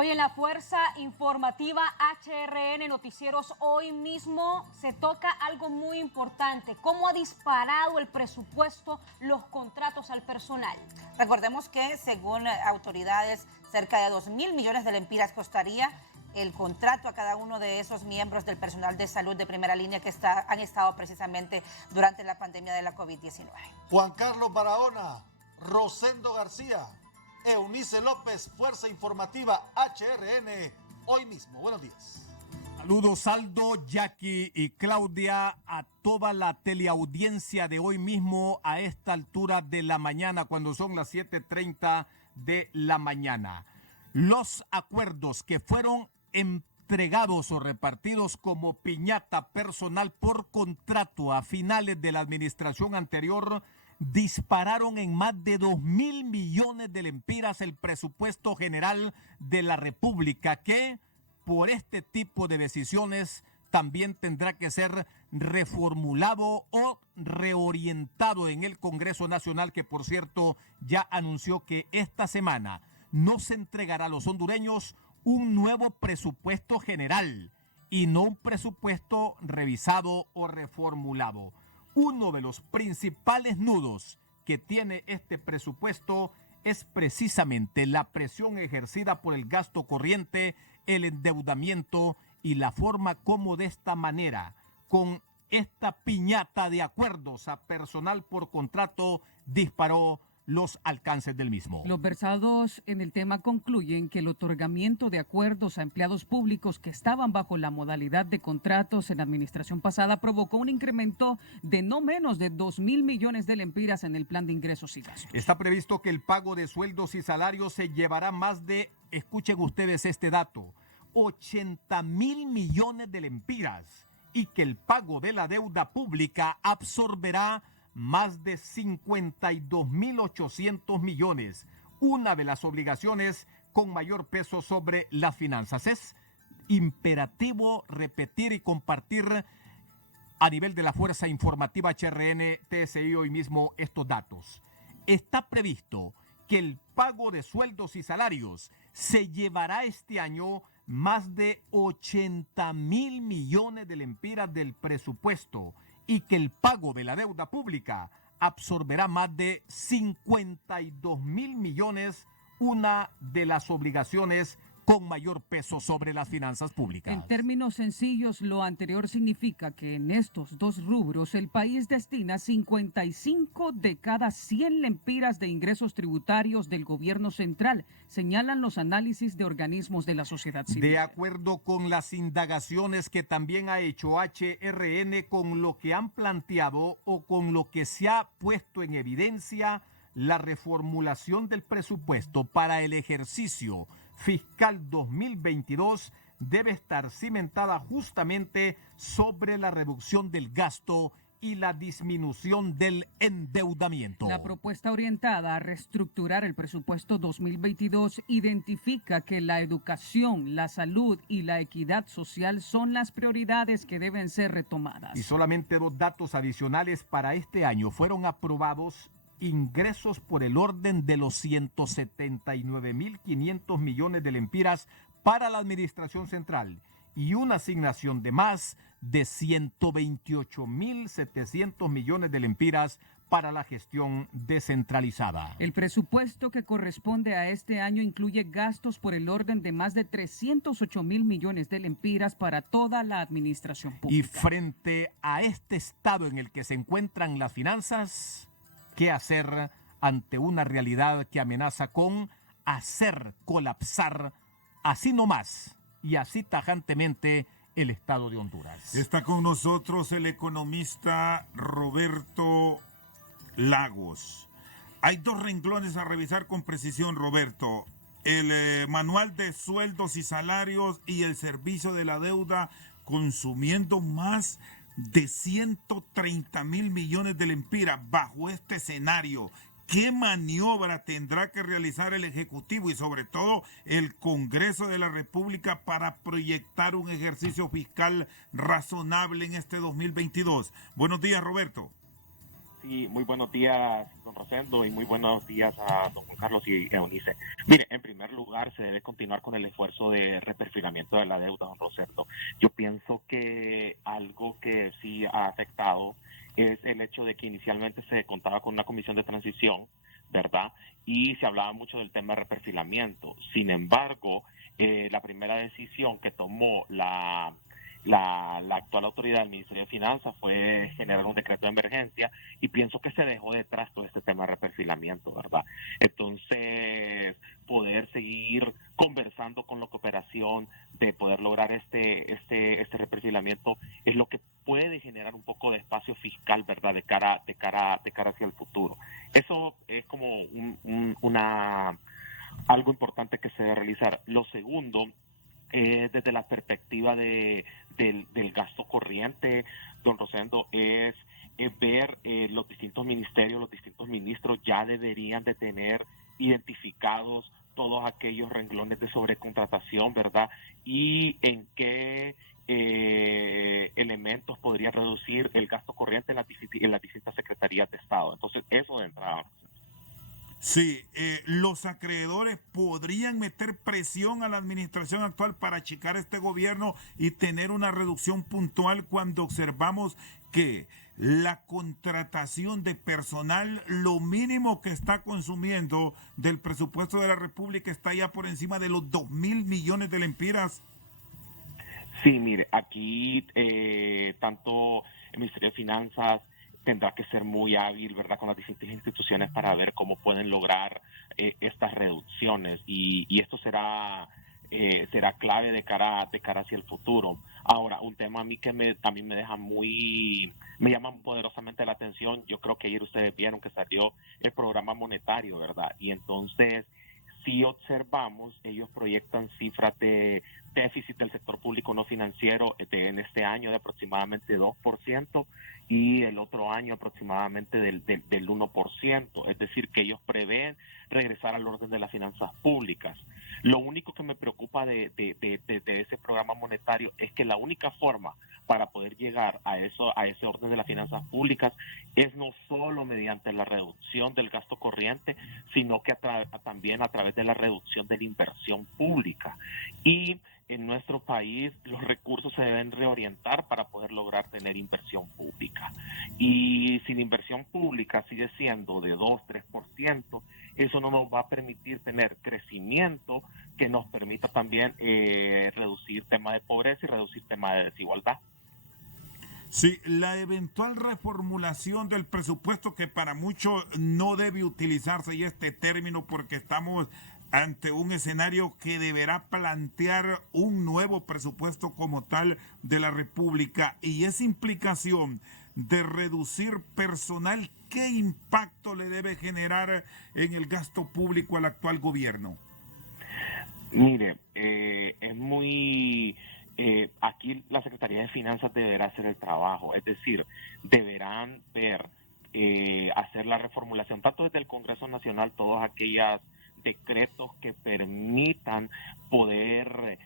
Hoy en la Fuerza Informativa HRN Noticieros, hoy mismo se toca algo muy importante: cómo ha disparado el presupuesto, los contratos al personal. Recordemos que según autoridades, cerca de 2.000 millones de lempiras costaría el contrato a cada uno de esos miembros del personal de salud de primera línea que han estado precisamente durante la pandemia de la COVID-19. Juan Carlos Barahona, Rosendo García, Eunice López, Fuerza Informativa HRN, hoy mismo. Buenos días. Saludos Aldo, Jackie y Claudia, a toda la teleaudiencia de hoy mismo a esta altura de la mañana, cuando son las 7:30 de la mañana. Los acuerdos que fueron entregados o repartidos como piñata personal por contrato a finales de la administración anterior dispararon en más de 2.000 millones de lempiras el presupuesto general de la República, que por este tipo de decisiones también tendrá que ser reformulado o reorientado en el Congreso Nacional, que por cierto ya anunció que esta semana no se entregará a los hondureños un nuevo presupuesto general y no un presupuesto revisado o reformulado. Uno de los principales nudos que tiene este presupuesto es precisamente la presión ejercida por el gasto corriente, el endeudamiento y la forma como de esta manera, con esta piñata de acuerdos a personal por contrato, disparó los alcances del mismo. Los versados en el tema concluyen que el otorgamiento de acuerdos a empleados públicos que estaban bajo la modalidad de contratos en la administración pasada provocó un incremento de no menos de 2.000 millones de lempiras en el plan de ingresos y gastos. Está previsto que el pago de sueldos y salarios se llevará más de, escuchen ustedes este dato, 80.000 millones de lempiras, y que el pago de la deuda pública absorberá más de 52.800 millones, una de las obligaciones con mayor peso sobre las finanzas. Es imperativo repetir y compartir a nivel de la Fuerza Informativa HRN TSI hoy mismo estos datos. Está previsto que el pago de sueldos y salarios se llevará este año más de 80.000 millones de lempiras del presupuesto, y que el pago de la deuda pública absorberá más de 52.000 millones, una de las obligaciones con mayor peso sobre las finanzas públicas. En términos sencillos, lo anterior significa que en estos dos rubros el país destina 55 de cada 100 lempiras de ingresos tributarios del gobierno central, señalan los análisis de organismos de la sociedad civil. De acuerdo con las indagaciones que también ha hecho HRN, con lo que han planteado o con lo que se ha puesto en evidencia, la reformulación del presupuesto para el ejercicio fiscal 2022 debe estar cimentada justamente sobre la reducción del gasto y la disminución del endeudamiento. La propuesta orientada a reestructurar el presupuesto 2022 identifica que la educación, la salud y la equidad social son las prioridades que deben ser retomadas. Y solamente dos datos adicionales para este año: fueron aprobados ingresos por el orden de los 179.500 millones de lempiras para la administración central y una asignación de más de 128.700 millones de lempiras para la gestión descentralizada. El presupuesto que corresponde a este año incluye gastos por el orden de más de 308.000 millones de lempiras para toda la administración pública. Y frente a este estado en el que se encuentran las finanzas, ¿qué hacer ante una realidad que amenaza con hacer colapsar así nomás y así tajantemente el Estado de Honduras? Está con nosotros el economista Roberto Lagos. Hay dos renglones a revisar con precisión, Roberto: el manual de sueldos y salarios y el servicio de la deuda, consumiendo más de 130.000 millones de lempiras. Bajo este escenario, ¿qué maniobra tendrá que realizar el Ejecutivo y sobre todo el Congreso de la República para proyectar un ejercicio fiscal razonable en este 2022? Buenos días, Roberto. Sí, muy buenos días, don Rosendo, y muy buenos días a don Juan Carlos y Eunice. Mire, en primer lugar, se debe continuar con el esfuerzo de reperfilamiento de la deuda, don Rosendo. Yo pienso que algo que sí ha afectado es el hecho de que inicialmente se contaba con una comisión de transición, ¿verdad? Y se hablaba mucho del tema de reperfilamiento. Sin embargo, la primera decisión que tomó la actual autoridad del Ministerio de Finanzas fue generar un decreto de emergencia, y pienso que se dejó detrás todo este tema de reperfilamiento, ¿verdad? Entonces, poder seguir conversando con la cooperación de poder lograr este reperfilamiento es lo que puede generar un poco de espacio fiscal, ¿verdad? De cara hacia el futuro. Eso es como algo importante que se debe realizar. Lo segundo, desde la perspectiva del gasto corriente, don Rosendo, es ver los distintos ministerios, los distintos ministros ya deberían de tener identificados todos aquellos renglones de sobrecontratación, ¿verdad? Y en qué elementos podría reducir el gasto corriente en las distintas secretarías de Estado. Entonces, eso de entrada. Sí, los acreedores podrían meter presión a la administración actual para achicar este gobierno y tener una reducción puntual cuando observamos que la contratación de personal, lo mínimo que está consumiendo del presupuesto de la República está ya por encima de los 2.000 millones de lempiras. Sí, mire, aquí tanto el Ministerio de Finanzas tendrá que ser muy hábil, ¿verdad?, con las distintas instituciones para ver cómo pueden lograr estas reducciones, y esto será clave de cara hacia el futuro. Ahora, un tema a mí que también me llama poderosamente la atención. Yo creo que ayer ustedes vieron que salió el programa monetario, ¿verdad? Y entonces, si observamos, ellos proyectan cifras de déficit del sector público no financiero en este año de aproximadamente 2%, y el otro año aproximadamente del 1%. Es decir, que ellos prevén regresar al orden de las finanzas públicas. Lo único que me preocupa de ese programa monetario es que la única forma para poder llegar a ese orden de las finanzas públicas es no solo mediante la reducción del gasto corriente, sino que también a través de la reducción de la inversión pública. Y en nuestro país los recursos se deben reorientar para poder lograr tener inversión pública. Y si la inversión pública sigue siendo de 2-3%, eso no nos va a permitir tener crecimiento que nos permita también reducir temas de pobreza y reducir temas de desigualdad. Sí, la eventual reformulación del presupuesto, que para muchos no debe utilizarse ya este término porque estamos ante un escenario que deberá plantear un nuevo presupuesto como tal de la República, y esa implicación de reducir personal, ¿qué impacto le debe generar en el gasto público al actual gobierno? Mire, es muy... aquí la Secretaría de Finanzas deberá hacer el trabajo, es decir, deberán hacer la reformulación, tanto desde el Congreso Nacional, todos aquellos decretos que permitan poder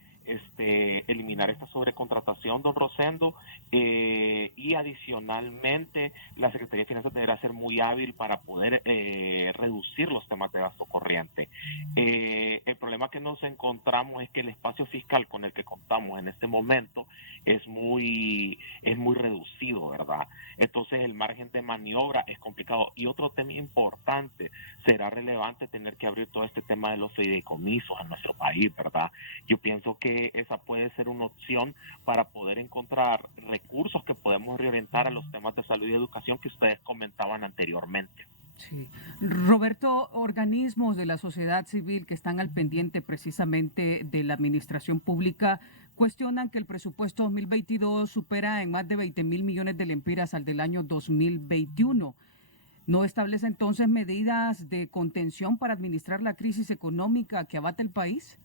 eliminar esta sobrecontratación, don Rosendo, y adicionalmente la Secretaría de Finanzas deberá ser muy hábil para poder reducir los temas de gasto corriente. El problema que nos encontramos es que el espacio fiscal con el que contamos en este momento es muy reducido, ¿verdad? Entonces el margen de maniobra es complicado. Y otro tema importante, será relevante tener que abrir todo este tema de los fideicomisos en nuestro país, ¿verdad? Yo pienso que esa puede ser una opción para poder encontrar recursos que podemos reorientar a los temas de salud y educación que ustedes comentaban anteriormente. Sí. Roberto, organismos de la sociedad civil que están al pendiente precisamente de la administración pública cuestionan que el presupuesto 2022 supera en más de 20.000 millones de lempiras al del año 2021. ¿No establece entonces medidas de contención para administrar la crisis económica que abate el país?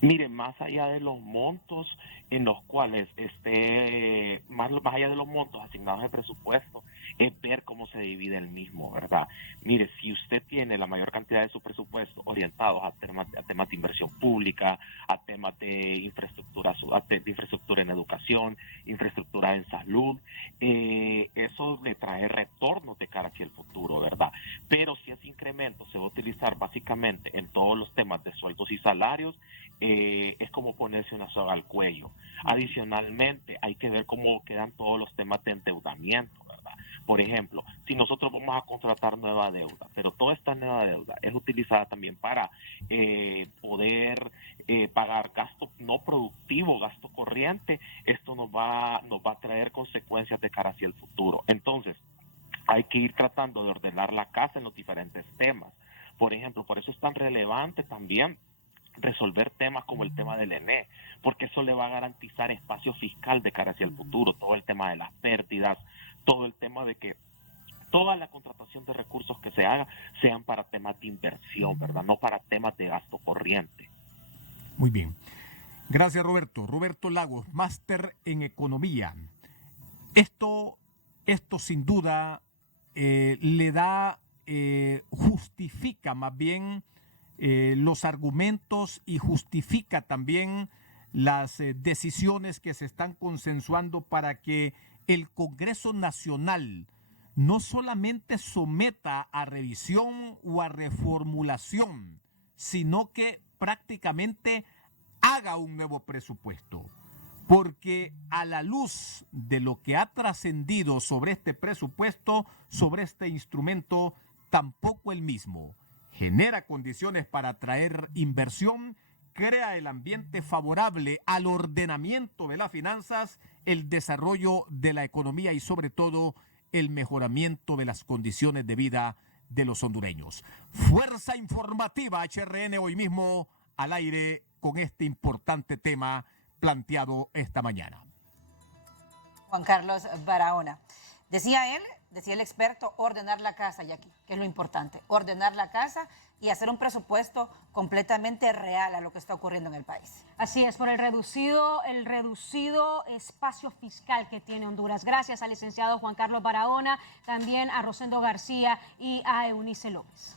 Mire, más allá de los montos en los cuales más allá de los montos asignados al presupuesto, es ver cómo se divide el mismo, ¿verdad? Mire, si usted tiene la mayor cantidad de su presupuesto orientados a temas de inversión pública, a temas de infraestructura en educación, infraestructura en salud, eso le trae retornos de cara hacia el futuro, ¿verdad? Pero si ese incremento se va a utilizar básicamente en todos los temas de sueldos y salarios, es como ponerse una soga al cuello. Adicionalmente, hay que ver cómo quedan todos los temas de endeudamiento, ¿verdad? Por ejemplo, si nosotros vamos a contratar nueva deuda, pero toda esta nueva deuda es utilizada también para poder pagar gasto no productivo, gasto corriente, esto nos va a traer consecuencias de cara hacia el futuro. Entonces, hay que ir tratando de ordenar la casa en los diferentes temas. Por ejemplo, por eso es tan relevante también resolver temas como el tema del ENE, porque eso le va a garantizar espacio fiscal de cara hacia el futuro, todo el tema de las pérdidas, todo el tema de que toda la contratación de recursos que se haga sean para temas de inversión, ¿verdad? No para temas de gasto corriente. Muy bien. Gracias, Roberto. Roberto Lagos, máster en economía. Esto sin duda le da, justifica más bien los argumentos y justifica también las decisiones que se están consensuando para que el Congreso Nacional no solamente someta a revisión o a reformulación, sino que prácticamente haga un nuevo presupuesto. Porque a la luz de lo que ha trascendido sobre este presupuesto, sobre este instrumento, tampoco el mismo genera condiciones para atraer inversión, crea el ambiente favorable al ordenamiento de las finanzas, el desarrollo de la economía y sobre todo el mejoramiento de las condiciones de vida de los hondureños. Fuerza Informativa HRN hoy mismo al aire con este importante tema planteado esta mañana. Juan Carlos Barahona. Decía el experto, ordenar la casa, Jackie, que es lo importante, ordenar la casa y hacer un presupuesto completamente real a lo que está ocurriendo en el país. Así es, por el reducido espacio fiscal que tiene Honduras. Gracias al licenciado Juan Carlos Barahona, también a Rosendo García y a Eunice López.